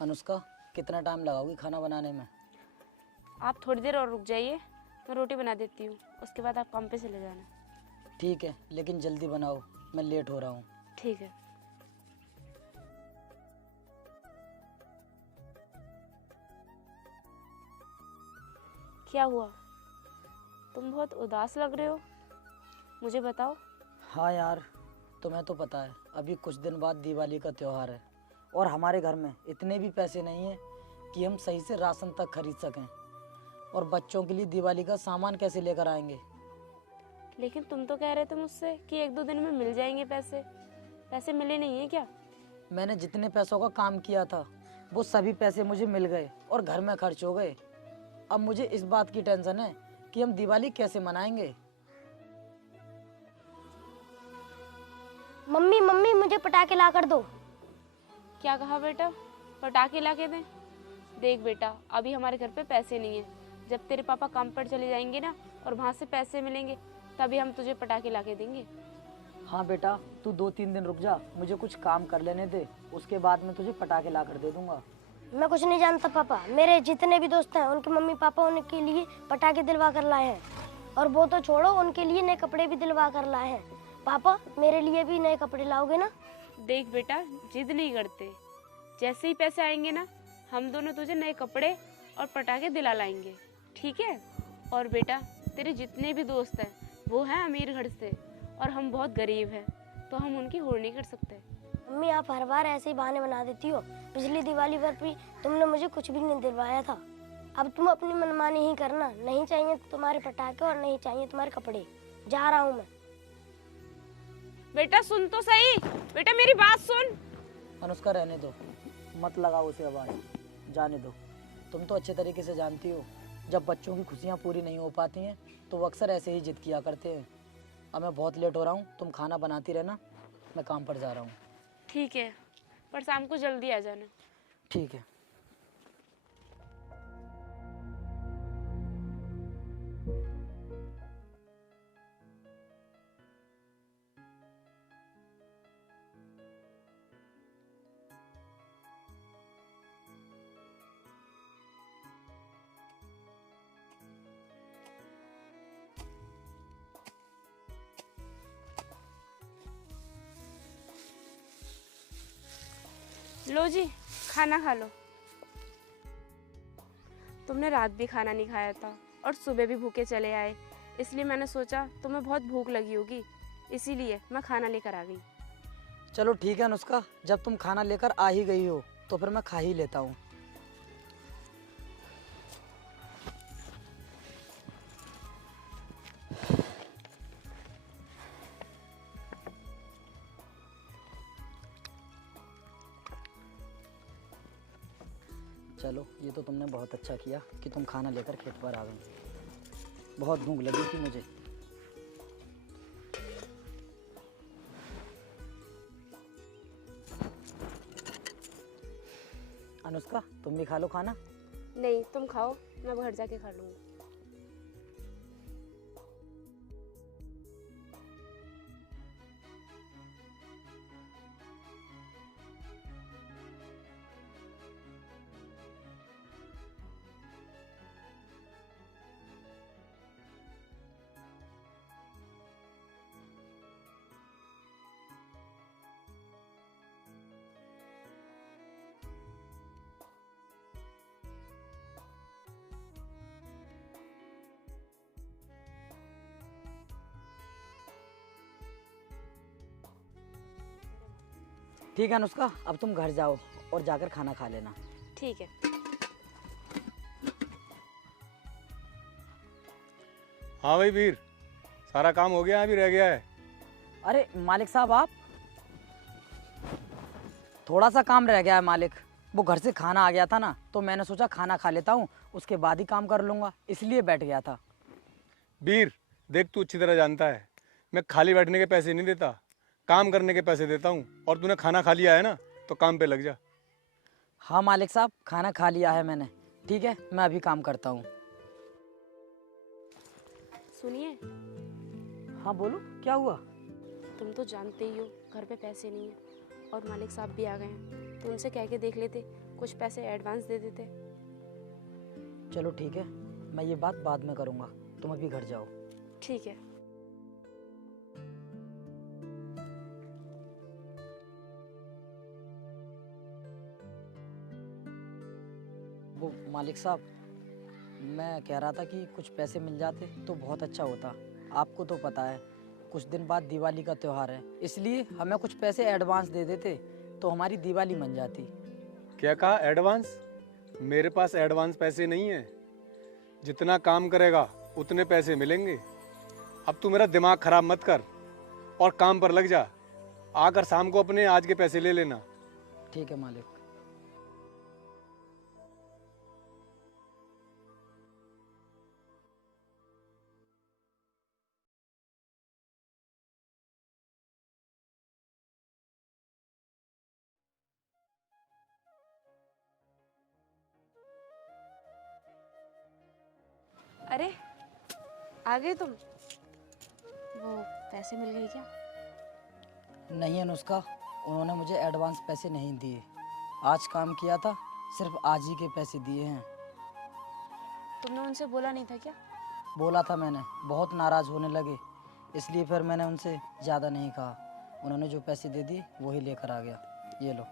अनुष्का, कितना टाइम लगाओगी खाना बनाने में? आप थोड़ी देर और रुक जाइए, मैं रोटी बना देती हूँ, उसके बाद आप काम पे चले जाना। ठीक है, लेकिन जल्दी बनाओ, मैं लेट हो रहा हूँ। ठीक है। क्या हुआ? तुम बहुत उदास लग रहे हो, मुझे बताओ। हाँ यार, तुम्हें तो पता है अभी कुछ दिन बाद दिवाली का त्यौहार है और हमारे घर में इतने भी पैसे नहीं हैं कि हम सही से राशन तक खरीद सकें। और बच्चों के लिए दिवाली का सामान कैसे लेकर आएंगे? लेकिन तुम तो कह रहे थे मुझसे कि 1-2 दिन में मिल जाएंगे पैसे। पैसे मिले नहीं है क्या? मैंने जितने पैसों का काम किया था वो सभी पैसे मुझे मिल गए और घर में खर्च हो गए। अब मुझे इस बात की टेंशन है कि हम दिवाली कैसे मनाएंगे। मम्मी मम्मी मुझे पटाखे ला कर दो। क्या कहा बेटा? पटाखे ला के दें? देख बेटा, अभी हमारे घर पे पैसे नहीं है। जब तेरे पापा काम पर चले जाएंगे ना और वहाँ से पैसे मिलेंगे तभी हम तुझे पटाखे ला के देंगे। हाँ बेटा, तू 2-3 दिन रुक जा, मुझे कुछ काम कर लेने दे, उसके बाद मैं तुझे पटाखे ला कर दे दूंगा। मैं कुछ नहीं जानता पापा, मेरे जितने भी दोस्त हैं उनके मम्मी पापा उनके लिए पटाखे दिलवा कर लाए हैं, और वो तो छोड़ो, उनके लिए नए कपड़े भी दिलवा कर लाए हैं। पापा मेरे लिए भी नए कपड़े लाओगे ना? देख बेटा, जिद नहीं करते, जैसे ही पैसे आएंगे ना हम दोनों तुझे नए कपड़े और पटाखे दिला लाएंगे, ठीक है? और बेटा, तेरे जितने भी दोस्त हैं वो हैं अमीर घर से और हम बहुत गरीब हैं, तो हम उनकी होड़ नहीं कर सकते। मम्मी आप हर बार ऐसे ही बहाने बना देती हो। पिछली दिवाली पर भी तुमने मुझे कुछ भी नहीं दिलवाया था। अब तुम अपनी मनमानी ही करना, नहीं चाहिए तुम्हारे पटाखे और नहीं चाहिए तुम्हारे कपड़े। जा रहा हूँ मैं। बेटा सुन तो सही, बेटा मेरी बात सुन। अनुष्का रहने दो, मत लगाओ उसे आवाज़, जाने दो। तुम तो अच्छे तरीके से जानती हो जब बच्चों की खुशियाँ पूरी नहीं हो पाती हैं तो वो अक्सर ऐसे ही जिद किया करते हैं। अब मैं बहुत लेट हो रहा हूँ, तुम खाना बनाती रहना, मैं काम पर जा रहा हूँ। ठीक है, पर शाम को जल्दी आ जाना। ठीक है। लो जी, खाना खा लो। तुमने रात भी खाना नहीं खाया था और सुबह भी भूखे चले आए, इसलिए मैंने सोचा तुम्हें बहुत भूख लगी होगी, इसीलिए मैं खाना लेकर आ गई। चलो ठीक है अनुष्का, जब तुम खाना लेकर आ ही गई हो तो फिर मैं खा ही लेता हूँ। चलो, ये तो तुमने बहुत अच्छा किया कि तुम खाना लेकर खेत पर आ गई। बहुत भूख लगी थी मुझे। अनुष्का, तुम भी खा लो खाना। नहीं, तुम खाओ, मैं घर जाके खा लूँगी। ठीक है अनुष्का, अब तुम घर जाओ और जाकर खाना खा लेना। ठीक है। हाँ भाई वीर, सारा काम हो गया, अभी रह गया है। अरे मालिक साहब, आप, थोड़ा सा काम रह गया है मालिक। वो घर से खाना आ गया था ना, तो मैंने सोचा खाना खा लेता हूँ, उसके बाद ही काम कर लूँगा, इसलिए बैठ गया था। वीर देख, तू अच्छी तरह जानता है मैं खाली बैठने के पैसे नहीं देता, काम करने के पैसे देता हूँ। और तूने खाना खा लिया है ना, तो काम पे लग जा। हाँ मालिक साहब, खाना खा लिया है मैंने। ठीक है, मैं अभी काम करता हूँ। सुनिए, हाँ बोलो, क्या हुआ? तुम तो जानते ही हो घर पे पैसे नहीं है और मालिक साहब भी आ गए हैं, तो उनसे कह के देख लेते कुछ पैसे एडवांस दे देते। चलो ठीक है, मैं ये बात बाद में करूँगा, तुम अभी घर जाओ। ठीक है। वो मालिक साहब, मैं कह रहा था कि कुछ पैसे मिल जाते तो बहुत अच्छा होता। आपको तो पता है कुछ दिन बाद दिवाली का त्यौहार है, इसलिए हमें कुछ पैसे एडवांस दे देते तो हमारी दिवाली बन जाती। क्या कहा एडवांस? मेरे पास एडवांस पैसे नहीं है। जितना काम करेगा उतने पैसे मिलेंगे। अब तू मेरा दिमाग खराब मत कर और काम पर लग जा। आकर शाम को अपने आज के पैसे ले लेना। ठीक है मालिक। अरे आ गए तुम? वो पैसे मिल गए क्या? नहीं अनुष्का, उन्होंने मुझे एडवांस पैसे नहीं दिए। आज काम किया था, सिर्फ आज ही के पैसे दिए हैं। तुमने उनसे बोला नहीं था क्या? बोला था मैंने, बहुत नाराज होने लगे, इसलिए फिर मैंने उनसे ज़्यादा नहीं कहा। उन्होंने जो पैसे दे दिए वही लेकर आ गया। ये लो।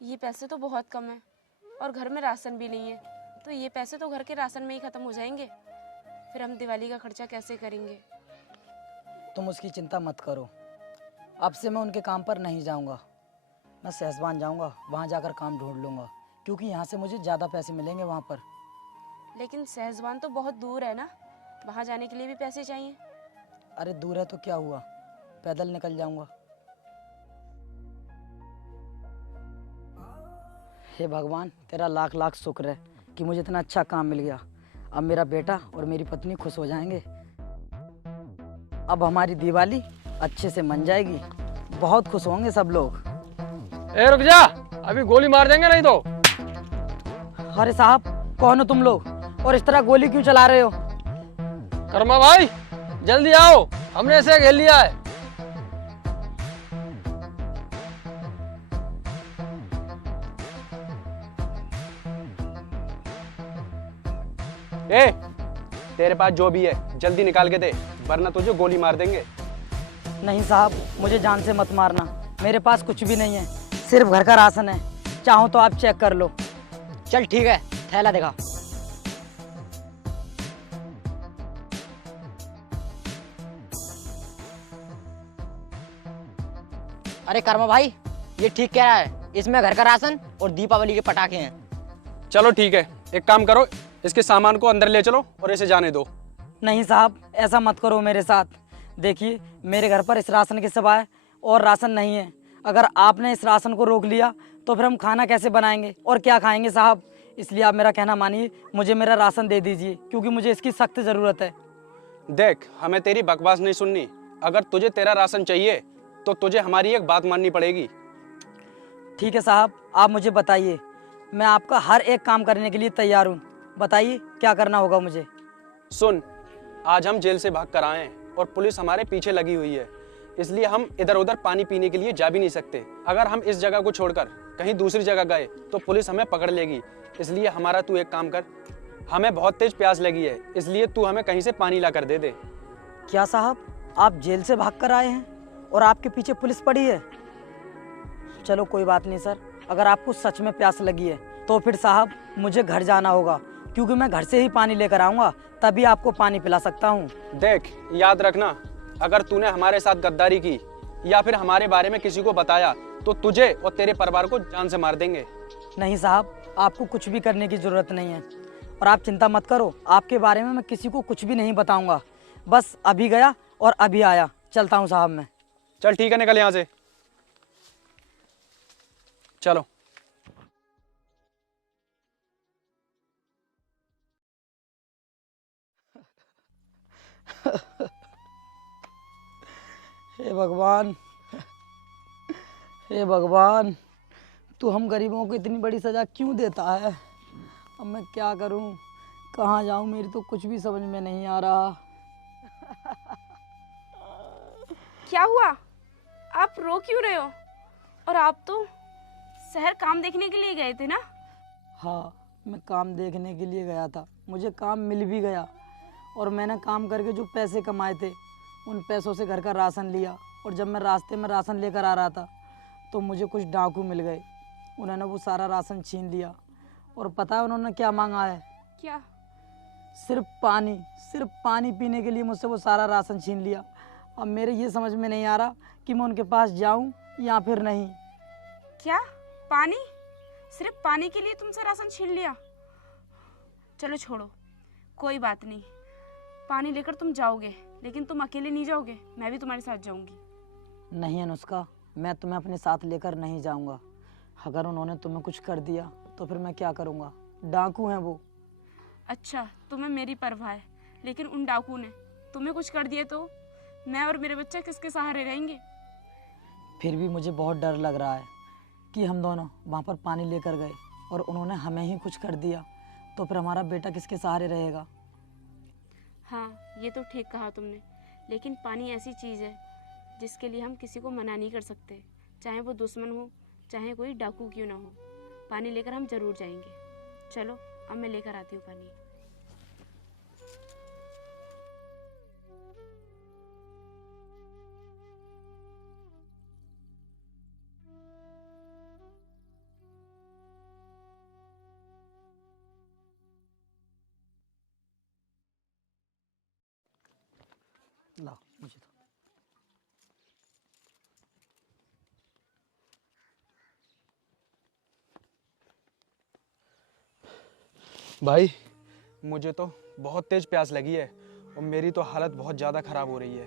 ये पैसे तो बहुत कम है और घर में राशन भी नहीं है, तो ये पैसे तो घर के राशन में ही ख़त्म हो जाएंगे। फिर हम दिवाली का खर्चा कैसे करेंगे? तुम उसकी चिंता मत करो। अब से मैं उनके काम पर नहीं जाऊंगा। मैं सहसवान जाऊंगा, वहाँ जाकर काम ढूंढ लूँगा, क्योंकि यहाँ से मुझे ज़्यादा पैसे मिलेंगे वहाँ पर। लेकिन सहजवान तो बहुत दूर है ना, वहाँ जाने के लिए भी पैसे चाहिए। अरे दूर है तो क्या हुआ, पैदल निकल जाऊंगा। हे भगवान, तेरा लाख लाख शुक्र है कि मुझे इतना अच्छा काम मिल गया। अब मेरा बेटा और मेरी पत्नी खुश हो जाएंगे। अब हमारी दिवाली अच्छे से मन जाएगी, बहुत खुश होंगे सब लोग। ए रुक जा, अभी गोली मार देंगे नहीं तो। अरे साहब, कौन हो तुम लोग और इस तरह गोली क्यों चला रहे हो? कर्मा भाई जल्दी आओ, हमने इसे घेर लिया है। ए, तेरे पास जो भी है जल्दी निकाल के दे, वरना तुझे गोली मार देंगे। नहीं साहब, मुझे जान से मत मारना। मेरे पास कुछ भी नहीं है, सिर्फ घर का राशन है। चाहो तो आप चेक कर लो। चल ठीक है, थैला दिखा। अरे कर्मा भाई, ये ठीक कह रहा है, इसमें घर का राशन और दीपावली के पटाखे हैं। चलो ठीक है, एक काम करो, इसके सामान को अंदर ले चलो और इसे जाने दो। नहीं साहब, ऐसा मत करो मेरे साथ। देखिए, मेरे घर पर इस राशन के सिवाय और राशन नहीं है। अगर आपने इस राशन को रोक लिया तो फिर हम खाना कैसे बनाएंगे और क्या खाएंगे साहब। इसलिए आप मेरा कहना मानिए, मुझे मेरा राशन दे दीजिए, क्योंकि मुझे इसकी सख्त ज़रूरत है। देख, हमें तेरी बकवास नहीं सुननी। अगर तुझे तेरा राशन चाहिए तो तुझे हमारी एक बात माननी पड़ेगी। ठीक है साहब, आप मुझे बताइए, मैं आपका हर एक काम करने के लिए तैयार हूँ। बताइए क्या करना होगा मुझे। सुन, आज हम जेल से भाग कर आए हैं और पुलिस हमारे पीछे लगी हुई है, इसलिए हम इधर उधर पानी पीने के लिए जा भी नहीं सकते। अगर हम इस जगह को छोड़कर कहीं दूसरी जगह गए तो पुलिस हमें पकड़ लेगी। इसलिए हमारा तू एक काम कर, हमें बहुत तेज प्यास लगी है, इसलिए तू हमें कहीं से पानी ला कर दे दे। क्या साहब, आप जेल से भाग कर आए हैं और आपके पीछे पुलिस पड़ी है? चलो कोई बात नहीं सर, अगर आपको सच में प्यास लगी है तो फिर साहब मुझे घर जाना होगा, क्योंकि मैं घर से ही पानी लेकर आऊँगा, तभी आपको पानी पिला सकता हूँ। देख, याद रखना, अगर तूने हमारे साथ गद्दारी की या फिर हमारे बारे में किसी को बताया तो तुझे और तेरे परिवार को जान से मार देंगे। नहीं साहब, आपको कुछ भी करने की ज़रूरत नहीं है और आप चिंता मत करो, आपके बारे में मैं किसी को कुछ भी नहीं बताऊंगा। बस अभी गया और अभी आया। चलता हूं साहब मैं। चल ठीक है, निकल यहाँ से। चलो। हे भगवान, हे भगवान, तू हम गरीबों को इतनी बड़ी सज़ा क्यों देता है? अब मैं क्या करूं, कहाँ जाऊं, मेरी तो कुछ भी समझ में नहीं आ रहा। क्या हुआ? आप रो क्यों रहे हो? और आप तो शहर काम देखने के लिए गए थे ना? हाँ, मैं काम देखने के लिए गया था, मुझे काम मिल भी गया और मैंने काम करके जो पैसे कमाए थे उन पैसों से घर का राशन लिया। और जब मैं रास्ते में राशन लेकर आ रहा था तो मुझे कुछ डाकू मिल गए, उन्होंने वो सारा राशन छीन लिया। और पता है उन्होंने क्या मांगा है? क्या? सिर्फ पानी पीने के लिए मुझसे वो सारा राशन छीन लिया। अब मेरे ये समझ में नहीं आ रहा कि मैं उनके पास जाऊं या फिर नहीं। क्या? पानी? सिर्फ पानी के लिए तुमसे राशन छीन लिया? चलो छोड़ो, कोई बात नहीं। पानी लेकर तुम जाओगे, लेकिन तुम अकेले नहीं जाओगे, मैं भी तुम्हारे साथ जाऊंगी। नहीं अनुष्का, मैं तुम्हें अपने साथ लेकर नहीं जाऊंगा। अगर उन्होंने तुम्हें कुछ कर दिया तो फिर मैं क्या करूंगा? डाकू हैं वो। अच्छा, तुम्हें मेरी परवाह है, लेकिन उन डाकू ने तुम्हें कुछ कर दिया तो मैं और मेरे बच्चे किसके सहारे रहेंगे? फिर भी मुझे बहुत डर लग रहा है कि हम दोनों वहाँ पर पानी लेकर गए और उन्होंने हमें ही कुछ कर दिया तो फिर हमारा बेटा किसके सहारे रहेगा? हाँ, ये तो ठीक कहा तुमने, लेकिन पानी ऐसी चीज़ है जिसके लिए हम किसी को मना नहीं कर सकते, चाहे वो दुश्मन हो, चाहे कोई डाकू क्यों ना हो। पानी लेकर हम जरूर जाएंगे। चलो, अब मैं लेकर आती हूँ पानी। ला मुझे तो। भाई, मुझे तो बहुत तेज प्यास लगी है और मेरी तो हालत बहुत ज़्यादा ख़राब हो रही है।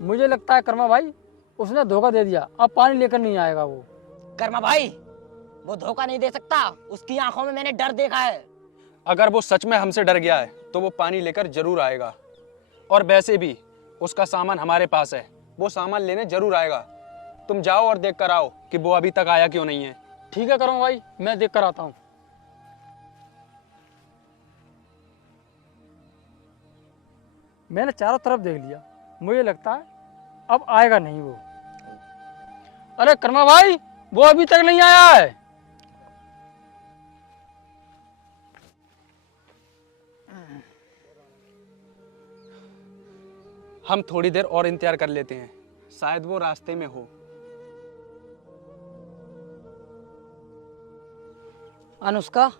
मुझे लगता है कर्मा भाई उसने धोखा दे दिया, अब पानी लेकर नहीं आएगा वो। कर्मा भाई वो धोखा नहीं दे सकता, उसकी आंखों में मैंने डर देखा है। अगर वो सच में हमसे डर गया है तो वो पानी लेकर जरूर आएगा। और वैसे भी उसका सामान हमारे पास है, वो सामान लेने जरूर आएगा। तुम जाओ और देख कर आओ कि वो अभी तक आया क्यों नहीं है। ठीक है कर्मा भाई, मैं देख कर आता हूँ। मैंने चारों तरफ देख लिया, मुझे लगता है अब आएगा नहीं वो। अरे कर्मा भाई, वो अभी तक नहीं आया है। हम थोड़ी देर और इंतजार कर लेते हैं, शायद वो रास्ते में हो। अनुष्का,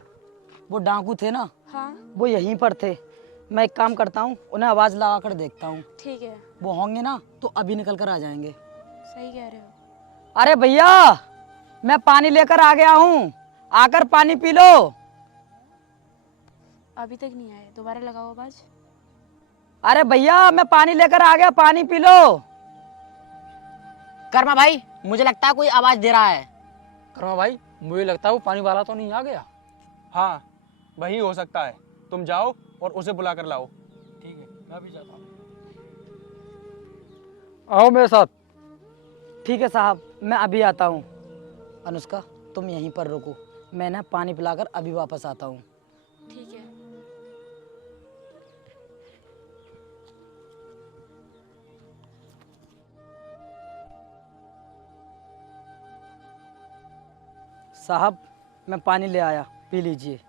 वो डाकू थे ना, हाँ, वो यहीं पर थे। मैं एक काम करता हूँ, उन्हें आवाज लगा कर देखता हूँ। ठीक है। वो होंगे ना तो अभी निकल कर आ जाएंगे। सही कह रहे हो। अरे भैया, मैं पानी लेकर आ गया हूँ, आकर पानी पी लो। अभी तक नहीं आए, दोबारा लगाओ आवाज। अरे भैया, मैं पानी लेकर आ गया, पानी पी लो। कर्मा भाई मुझे लगता है कोई आवाज दे रहा है। कर्मा भाई मुझे लगता है वो पानी वाला तो नहीं आ गया। हाँ, वही हो सकता है। तुम जाओ और उसे बुला कर लाओ। ठीक है, मैं भी जाता हूँ। आओ मेरे साथ। ठीक है साहब, मैं अभी आता हूँ। अनुष्का, तुम यहीं पर रुको, मैं ना पानी पिलाकर अभी वापस आता हूँ। ठीक है। साहब, मैं पानी ले आया, पी लीजिए।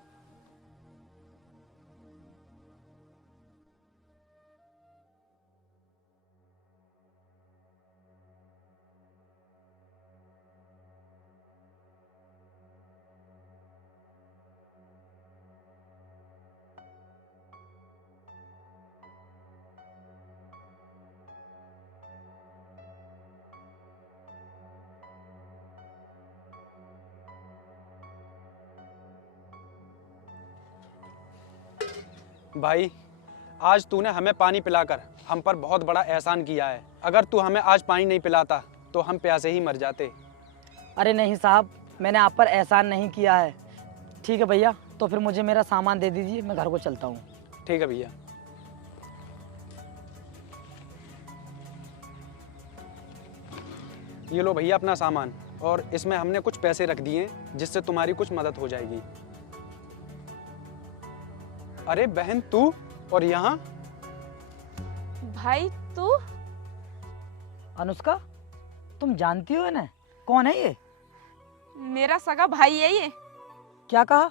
भाई, आज तूने हमें पानी पिलाकर हम पर बहुत बड़ा एहसान किया है। अगर तू हमें आज पानी नहीं पिलाता तो हम प्यासे ही मर जाते। अरे नहीं साहब, मैंने आप पर एहसान नहीं किया है। ठीक है भैया, तो फिर मुझे मेरा सामान दे दीजिए, मैं घर को चलता हूँ। ठीक है भैया। ये लो भैया अपना सामान, और इसमें हमने कुछ पैसे रख दिए हैं जिससे तुम्हारी कुछ मदद हो जाएगी। अरे बहन, तू और यहाँ? भाई तू? अनुष्का, तुम जानती हो इन्हें? कौन है ये? मेरा सगा भाई है ये। क्या कहा?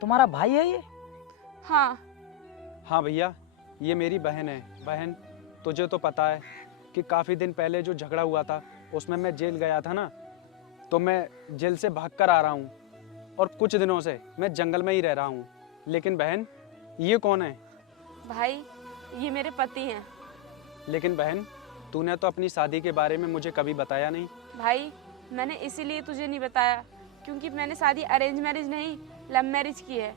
तुम्हारा भाई है ये? हाँ। हाँ भैया, ये मेरी बहन है। बहन, तुझे तो पता है कि काफ़ी दिन पहले जो झगड़ा हुआ था उसमें मैं जेल गया था ना, तो मैं जेल से भाग कर आ रहा हूँ और कुछ दिनों से मैं जंगल में ही रह रहा हूँ। लेकिन बहन, ये कौन है? भाई, ये मेरे पति हैं। लेकिन बहन, तूने तो अपनी शादी के बारे में मुझे कभी बताया नहीं। भाई, मैंने इसीलिए तुझे नहीं बताया क्योंकि मैंने शादी अरेंज मैरिज नहीं, लव मैरिज की है।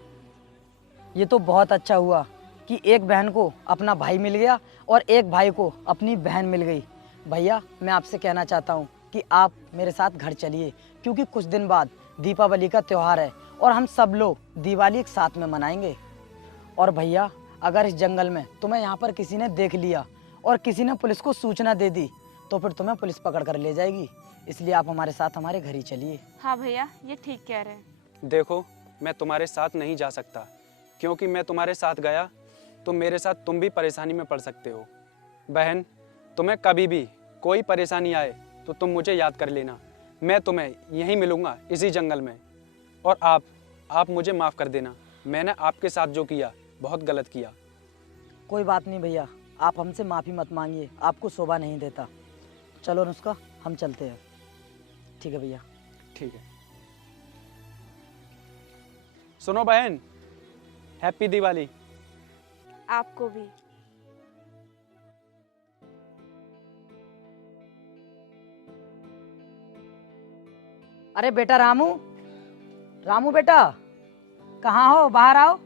ये तो बहुत अच्छा हुआ कि एक बहन को अपना भाई मिल गया और एक भाई को अपनी बहन मिल गई। भैया, मैं आपसे कहना चाहता हूँ कि आप मेरे साथ घर चलिए, क्योंकि कुछ दिन बाद दीपावली का त्यौहार है और हम सब लोग दिवाली एक साथ में मनाएंगे। और भैया, अगर इस जंगल में तुम्हें यहाँ पर किसी ने देख लिया और किसी ने पुलिस को सूचना दे दी तो फिर तुम्हें पुलिस पकड़ कर ले जाएगी। इसलिए आप हमारे साथ हमारे घर ही चलिए। हाँ भैया, ये ठीक कह रहे हैं। देखो, मैं तुम्हारे साथ नहीं जा सकता, क्योंकि मैं तुम्हारे साथ गया तो मेरे साथ तुम भी परेशानी में पड़ सकते हो। बहन, तुम्हें कभी भी कोई परेशानी आए तो तुम मुझे याद कर लेना। मैं तुम्हें यहीं मिलूंगा, इसी जंगल में। और आप मुझे माफ़ कर देना, मैंने आपके साथ जो किया बहुत गलत किया। कोई बात नहीं भैया, आप हमसे माफ़ी मत मांगिए, आपको शोभा नहीं देता। चलो अनुष्का, हम चलते हैं। ठीक है भैया। ठीक है। सुनो बहन, हैप्पी दिवाली। आपको भी। अरे बेटा रामू, रामू बेटा, कहाँ हो? बाहर आओ।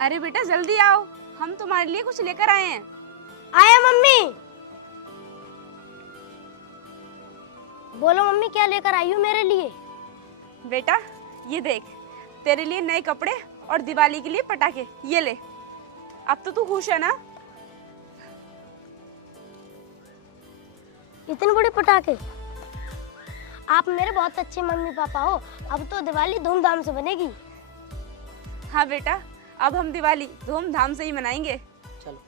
अरे बेटा, जल्दी आओ, हम तुम्हारे लिए कुछ लेकर आए हैं। आया मम्मी। बोलो मम्मी, क्या लेकर आई हो मेरे लिए? बेटा, ये देख, तेरे लिए नए कपड़े और दिवाली के लिए पटाखे। ये ले। अब तो तू खुश है ना? इतने बड़े पटाखे? आप मेरे बहुत अच्छे मम्मी पापा हो। अब तो दिवाली धूमधाम से बनेगी। हाँ बेटा, अब हम दिवाली धूमधाम से ही मनाएंगे। चलो।